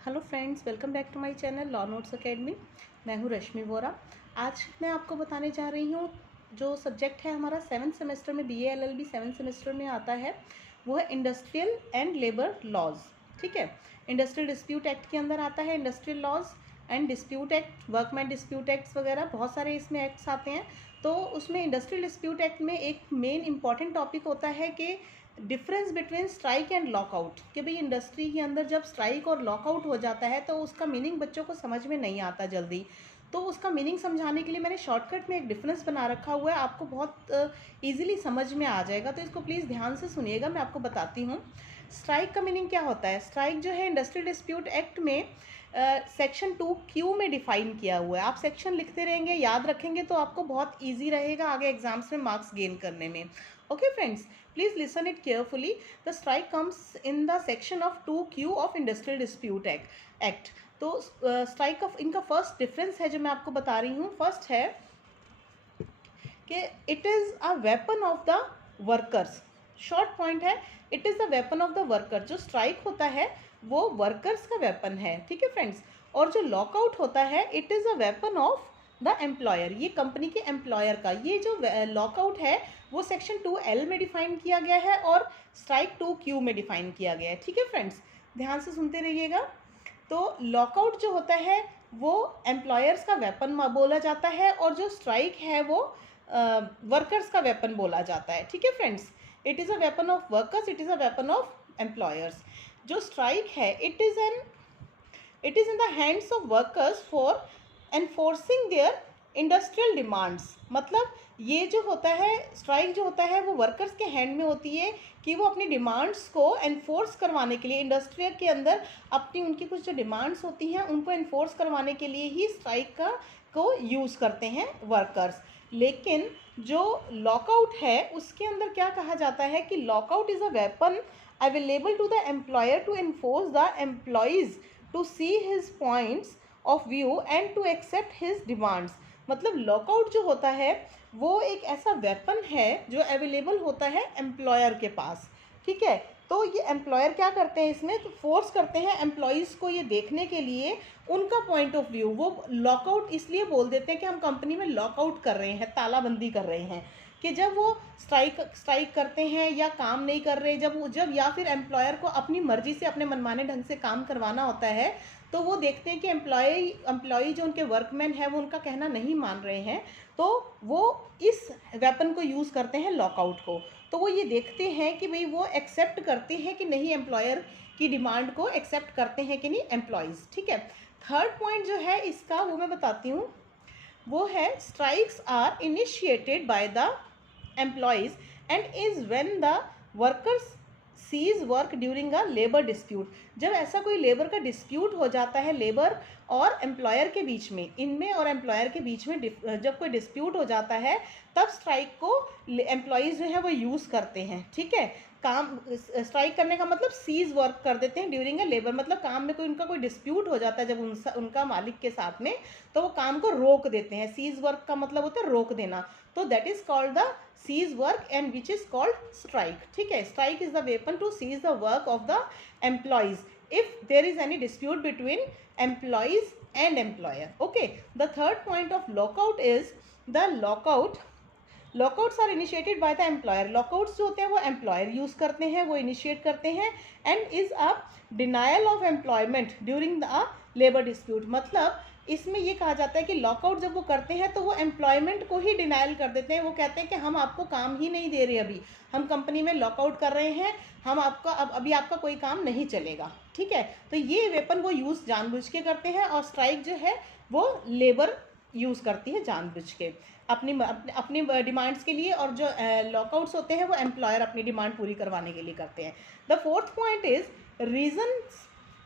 Hello friends, welcome back to my channel law notes academy. मैं हूँ रश्मि वोरा। आज मैं आपको बताने जा रही हूँ जो सब्जेक्ट है हमारा 7th सेमेस्टर में BA LLB 7th सेमेस्टर में आता है, वो है इंडस्ट्रियल एंड लेबर लॉज। ठीक है, इंडस्ट्रियल डिस्प्यूट एक्ट के अंदर आता है industrial laws and dispute act, workman dispute acts वगैरह बहुत सारे इसमें एक्ट्स आते हैं। तो उसमें इंडस्ट्रियल डिस्प्यूट एक्ट में एक मेन इंपॉर्टेंट टॉपिक होता है कि difference between strike and lockout, कि भाई इंडस्ट्री के अंदर जब स्ट्राइक और लॉकआउट हो जाता है तो उसका मीनिंग बच्चों को समझ में नहीं आता जल्दी। तो उसका मीनिंग समझाने के लिए मैंने शॉर्टकट में एक डिफरेंस बना रखा हुआ है, आपको बहुत इजीली समझ में आ जाएगा। तो इसको प्लीज़ ध्यान से सुनिएगा, मैं आपको बताती हूँ। स्ट्राइक का मीनिंग क्या होता है। स्ट्राइक जो है इंडस्ट्रियल डिस्प्यूट एक्ट में सेक्शन 2Q में डिफाइन किया हुआ है। आप सेक्शन लिखते रहेंगे, याद रखेंगे तो आपको बहुत ईजी रहेगा आगे एग्जाम्स में मार्क्स गेन करने में। Okay friends, please listen it carefully. The strike comes in the section of 2Q of industrial dispute act. तो स्ट्राइक का इनका फर्स्ट डिफरेंस है जो मैं आपको बता रही हूँ। फर्स्ट है कि it is a weapon of the workers. Short point है, it is the weapon of the worker. जो स्ट्राइक होता है वो वर्कर्स का वेपन है, ठीक है फ्रेंड्स। और जो लॉकआउट होता है it is a weapon of the employer, ये कंपनी के एम्प्लॉयर का। ये जो लॉकआउट है वो सेक्शन 2L में डिफाइन किया गया है और स्ट्राइक 2Q में डिफाइन किया गया है, ठीक है फ्रेंड्स। ध्यान से सुनते रहिएगा। तो लॉकआउट जो होता है वो एम्प्लॉयर्स का वेपन बोला जाता है और जो स्ट्राइक है वो वर्कर्स का वेपन बोला जाता है, ठीक है friends. It is a weapon of workers, it is a weapon of employers. जो स्ट्राइक है it is in the hands of workers for enforcing their industrial demands. मतलब ये जो होता है स्ट्राइक जो होता है वो वर्कर्स के हैंड में होती है कि वो अपनी डिमांड्स को एनफोर्स करवाने के लिए इंडस्ट्री के अंदर अपनी उनकी कुछ जो डिमांड्स होती हैं उनको एनफोर्स करवाने के लिए ही स्ट्राइक को यूज़ करते हैं वर्कर्स। लेकिन जो लॉकआउट है उसके अंदर क्या कहा जाता है कि lockout is a weapon available to the employer to enforce the employees to see his points of view and to accept his demands। मतलब लॉकआउट जो होता है वो एक ऐसा वेपन है जो अवेलेबल होता है एम्प्लॉयर के पास, ठीक है। तो ये एम्प्लॉयर क्या करते हैं इसमें, तो फोर्स करते हैं एम्प्लॉयज़ को ये देखने के लिए उनका पॉइंट ऑफ व्यू। वो लॉकआउट इसलिए बोल देते हैं कि हम कंपनी में लॉकआउट कर रहे हैं, तालाबंदी कर रहे हैं, कि जब वो स्ट्राइक करते हैं या काम नहीं कर रहे, जब या फिर एम्प्लॉयर को अपनी मर्जी से अपने मनमाने ढंग से काम करवाना होता है तो वो देखते हैं कि एम्प्लॉय जो उनके वर्कमैन है वो उनका कहना नहीं मान रहे हैं, तो वो इस वेपन को यूज़ करते हैं लॉकआउट को। तो वो ये देखते हैं कि भाई वो एक्सेप्ट करते हैं कि नहीं, एम्प्लॉयर की डिमांड को एक्सेप्ट करते हैं कि नहीं एम्प्लॉयज़, ठीक है। थर्ड पॉइंट जो है इसका वो मैं बताती हूँ, वो है strikes are initiated by the employees and is when the workers cease work during a labor dispute। जब ऐसा कोई लेबर का डिस्प्यूट हो जाता है लेबर और एम्प्लॉयर के बीच में, इनमें और एम्प्लॉयर के बीच में जब कोई डिस्प्यूट हो जाता है तब स्ट्राइक को एम्प्लॉयज़ जो है वो यूज़ करते हैं, ठीक है। काम स्ट्राइक करने का मतलब सीज वर्क कर देते हैं ड्यूरिंग ए लेबर, मतलब काम में उनका कोई डिस्प्यूट हो जाता है जब उनका मालिक के साथ में, तो वो काम को रोक देते हैं। सीज वर्क का मतलब होता है रोक देना, तो that is called the cease work and which is called strike, ठीक है। Strike is the weapon to cease the work of the employees if there is any dispute between employees and employer। okay, the third point of lockout is the lockouts are initiated by the employer. Lockouts जो होते हैं वो employer use करते हैं, वो initiate करते हैं। And is a denial of employment during the labour dispute. मतलब इसमें ये कहा जाता है कि लॉकआउट जब वो करते हैं तो वो एम्प्लॉयमेंट को ही डिनायल कर देते हैं। वो कहते हैं कि हम आपको काम ही नहीं दे रहे, अभी हम कंपनी में लॉकआउट कर रहे हैं, हम आपका अभी आपका कोई काम नहीं चलेगा, ठीक है। तो ये वेपन वो यूज़ जानबूझ के करते हैं और स्ट्राइक जो है वो लेबर यूज़ करती है जानबूझ के अपनी अपनी डिमांड्स के लिए, और जो लॉकआउट्स होते हैं वो एम्प्लॉयर अपनी डिमांड पूरी करवाने के लिए करते हैं। The fourth point is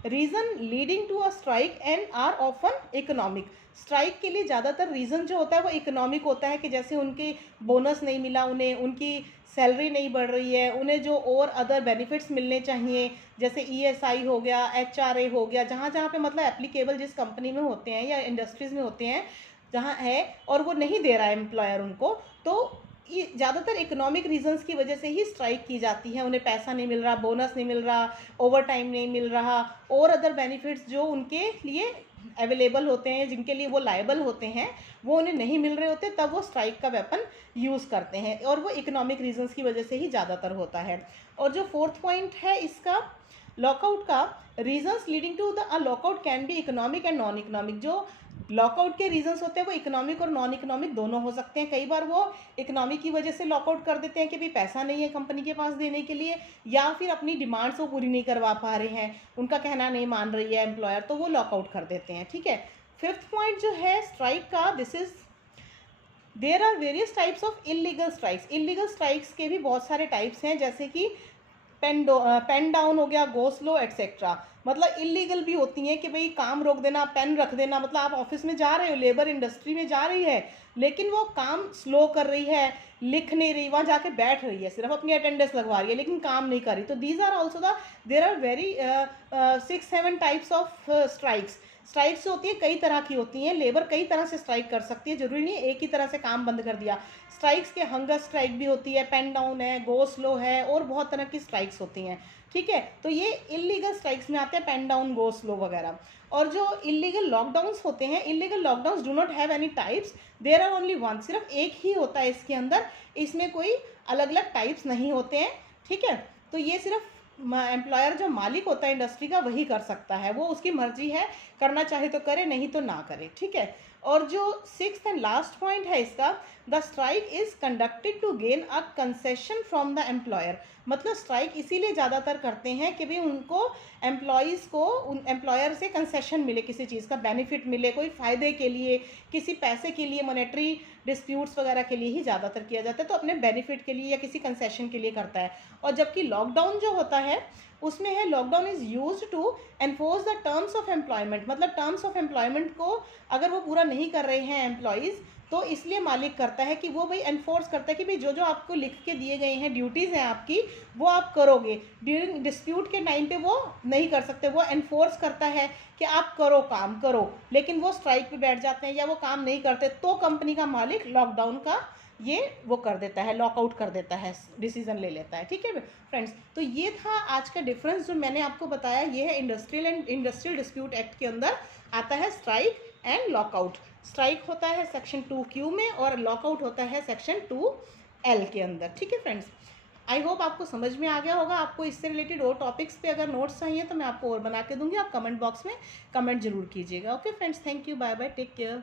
reason leading to a strike and are often economic. Strike के लिए ज़्यादातर रीज़न जो होता है वो इकोनॉमिक होता है, कि जैसे उनके बोनस नहीं मिला, उन्हें उनकी सैलरी नहीं बढ़ रही है, उन्हें जो और अदर बेनिफिट्स मिलने चाहिए जैसे ESI हो गया, HRA हो गया, जहाँ जहाँ पे मतलब एप्लीकेबल जिस कंपनी में होते हैं या इंडस्ट्रीज़ में होते हैं जहाँ है, और वो नहीं दे रहा है एम्प्लॉयर उनको, तो ज़्यादातर इकोनॉमिक रीजंस की वजह से ही स्ट्राइक की जाती है। उन्हें पैसा नहीं मिल रहा, बोनस नहीं मिल रहा, ओवर टाइम नहीं मिल रहा और अदर बेनिफिट्स जो उनके लिए अवेलेबल होते हैं, जिनके लिए वो लायबल होते हैं, वो उन्हें नहीं मिल रहे होते, तब वो स्ट्राइक का वेपन यूज़ करते हैं और वो इकोनॉमिक रीजंस की वजह से ही ज़्यादातर होता है। और जो फोर्थ पॉइंट है इसका लॉकआउट का, reasons leading to the lockout can be economic and non economic. जो लॉकआउट के रीजंस होते हैं वो इकोनॉमिक और नॉन इकोनॉमिक दोनों हो सकते हैं। कई बार वो इकोनॉमिक की वजह से लॉकआउट कर देते हैं कि भाई पैसा नहीं है कंपनी के पास देने के लिए, या फिर अपनी डिमांड्स वो पूरी नहीं करवा पा रहे हैं, उनका कहना नहीं मान रही है एम्प्लॉयर, तो वो लॉकआउट कर देते हैं। ठीक है, फिफ्थ पॉइंट जो है स्ट्राइक का, this is there are various types of illegal strikes. Illegal strikes के भी बहुत सारे टाइप्स हैं, जैसे कि पेन डाउन हो गया, गो स्लो एटसेट्रा। मतलब इलीगल भी होती हैं कि भाई काम रोक देना, पेन रख देना। मतलब आप ऑफिस में जा रहे हो, लेबर इंडस्ट्री में जा रही है, लेकिन वो काम स्लो कर रही है, लिख नहीं रही, वहाँ जाके बैठ रही है, सिर्फ अपनी अटेंडेंस लगवा रही है लेकिन काम नहीं कर रही। तो these are also the there are very 6-7 types of strikes. Strikes होती है कई तरह की होती हैं, लेबर कई तरह से स्ट्राइक कर सकती है, जरूरी नहीं एक ही तरह से काम बंद कर दिया। स्ट्राइक्स के हंगर स्ट्राइक भी होती है, पेन डाउन है, गो स्लो है और बहुत तरह की स्ट्राइक्स होती हैं। ठीक है, तो ये इलीगल स्ट्राइक्स में आते हैं, पेन डाउन, गो स्लो वगैरह। और जो इलीगल लॉकडाउन्स होते हैं, illegal lockdowns do not have any types, there are only one. सिर्फ एक ही होता है इसके अंदर, इसमें कोई अलग अलग टाइप्स नहीं होते हैं। ठीक है, तो ये सिर्फ एम्प्लॉयर जो मालिक होता है इंडस्ट्री का वही कर सकता है, वो उसकी मर्जी है, करना चाहे तो करे, नहीं तो ना करे। ठीक है, और जो सिक्स्थ एंड लास्ट पॉइंट है इसका, the strike is conducted to gain a concession from the employer. मतलब स्ट्राइक इसीलिए ज़्यादातर करते हैं कि भाई उनको एम्प्लॉयज़ को एम्प्लॉयर से कंसेशन मिले, किसी चीज़ का बेनिफिट मिले, कोई फ़ायदे के लिए, किसी पैसे के लिए, मॉनेटरी डिस्प्यूट्स वगैरह के लिए ही ज़्यादातर किया जाता है। तो अपने बेनिफिट के लिए या किसी कंसेशन के लिए करता है। और जबकि लॉकडाउन जो होता है उसमें है, lockdown is used to enforce the terms of employment. मतलब टर्म्स ऑफ एम्प्लॉयमेंट को अगर वो पूरा नहीं कर रहे हैं एम्प्लॉयज़, तो इसलिए मालिक करता है कि वो भाई एनफोर्स करता है कि भाई जो जो आपको लिख के दिए गए हैं, ड्यूटीज़ हैं आपकी, वो आप करोगे। ड्यूरिंग डिस्प्यूट के टाइम पे वो नहीं कर सकते, वो एनफोर्स करता है कि आप करो, काम करो, लेकिन वो स्ट्राइक पे बैठ जाते हैं या वो काम नहीं करते, तो कंपनी का मालिक लॉकडाउन का ये वो कर देता है, लॉकआउट कर देता है, डिसीजन ले लेता है। ठीक है फ्रेंड्स, तो ये था आज का डिफरेंस जो मैंने आपको बताया। ये है इंडस्ट्रियल डिस्प्यूट एक्ट के अंदर आता है स्ट्राइक एंड लॉकआउट। स्ट्राइक होता है सेक्शन 2Q में और लॉकआउट होता है सेक्शन 2L के अंदर। ठीक है फ्रेंड्स, आई होप आपको समझ में आ गया होगा। आपको इससे रिलेटेड और टॉपिक्स पे अगर नोट्स चाहिए तो मैं आपको और बना के दूंगी, आप कमेंट बॉक्स में कमेंट जरूर कीजिएगा। Okay friends, thank you, bye bye, take care.